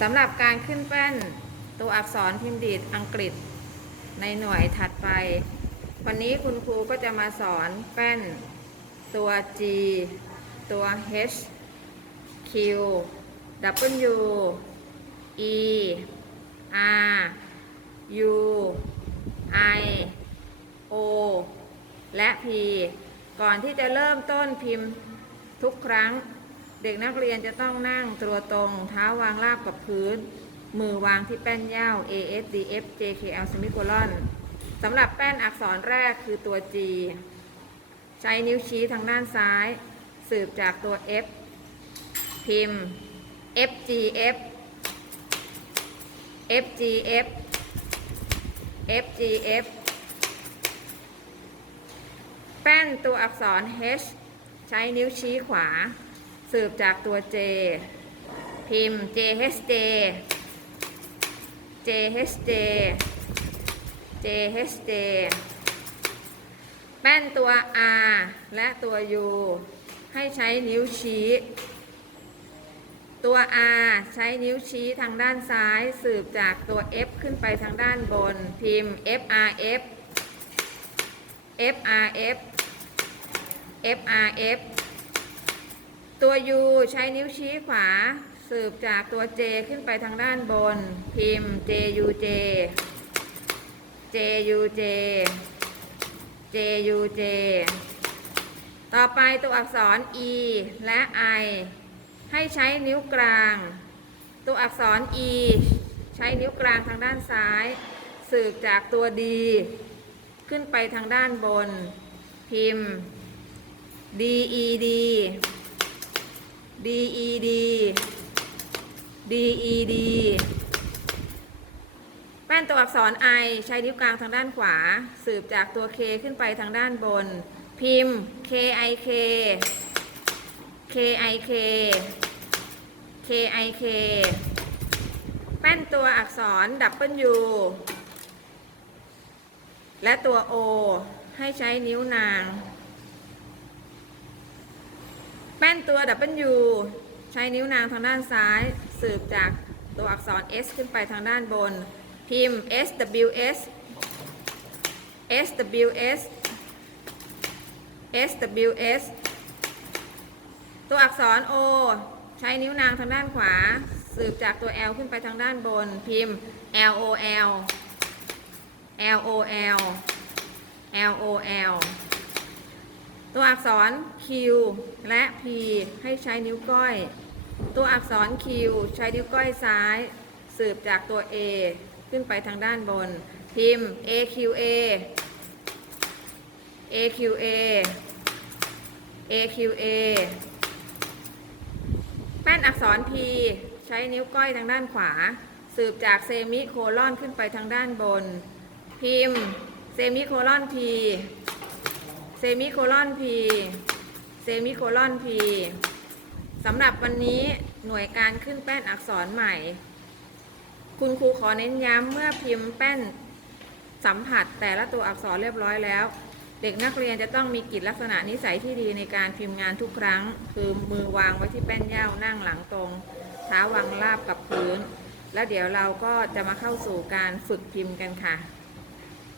สำหรับการขึ้นแป้นตัวอักษรพิมพ์ดีดอังกฤษในหน่วยถัดไป วันนี้คุณครูก็จะมาสอนแป้น ตัว G ตัว H Q W E R U I O และ P ก่อนที่จะเริ่มต้นพิมพ์ทุกครั้ง เด็กนักเรียนจะต้องนั่งตัวตรง เท้าวางราบกับพื้น มือวางที่แป้นย่าว A S D F J K L สมิโคลอนสำหรับแป้นอักษรแรกคือตัว G ใช้นิ้วชี้ทางด้านซ้าย สืบจากตัว F พิมพ์ F G F F G F F G F แป้นตัวอักษร H ใช้นิ้วชี้ขวา สืบจากตัว J พิมพ์ J H J J H J J H J แป้นตัว R และตัว U ให้ใช้นิ้วชี้ ตัว R ใช้นิ้วชี้ทางด้านซ้าย สืบจากตัว F ขึ้นไปทางด้านบน พิมพ์ F R F F R F F R F ตัว U ใช้นิ้วชี้ขวา สืบจากตัว J ขึ้นไปทางด้านบน พิมพ์ J U J J U J J U J ต่อไปตัวอักษร E และ I ให้ใช้นิ้วกลาง ตัวอักษร E ใช้นิ้วกลางทางด้านซ้าย สืบจากตัว D ขึ้นไปทางด้านบน พิมพ์ DED D E D D E D แป้นตัวอักษร I ใช้นิ้วกลางทางด้านขวา สืบจากตัว K ขึ้นไปทางด้านบน พิมพ์ K I K K I K K I K แป้นตัวอักษร W และตัว O ให้ใช้นิ้วนาง แป้นตัว W ใช้นิ้วนางทางด้านซ้าย สืบจากตัวอักษร S ขึ้นไปทางด้านบน พิมพ์ S W S S W S S W S ตัวอักษร O ใช้นิ้วนางทางด้านขวา สืบจากตัว L ขึ้นไปทางด้านบน พิมพ์ L O L L O L L O L ตัวอักษร Q และ P ให้ใช้นิ้วก้อย ตัวอักษร Q ใช้นิ้วก้อยซ้าย สืบจากตัว A ขึ้นไปทางด้านบน พิมพ์ A Q A A Q A A Q A แป้นอักษร P ใช้นิ้วก้อยทางด้านขวา สืบจากเซมิโคลอนขึ้นไปทางด้านบน พิมพ์เซมิโคลอน P เซมิโคลอน P เซมิโคลอน P สำหรับวันนี้หน่วยการขึ้นแป้นอักษรใหม่ คุณครูขอเน้นย้ำเมื่อพิมพ์แป้นสัมผัสแต่ละตัวอักษรเรียบร้อยแล้ว เด็กนักเรียนจะต้องมีกิจลักษณะนิสัยที่ดีในการพิมพ์งานทุกครั้ง คือมือวางไว้ที่แป้นย่าวนั่งหลังตรงเท้าวางราบกับพื้น แล้วเดี๋ยวเราก็จะมาเข้าสู่การฝึกพิมพ์กันค่ะ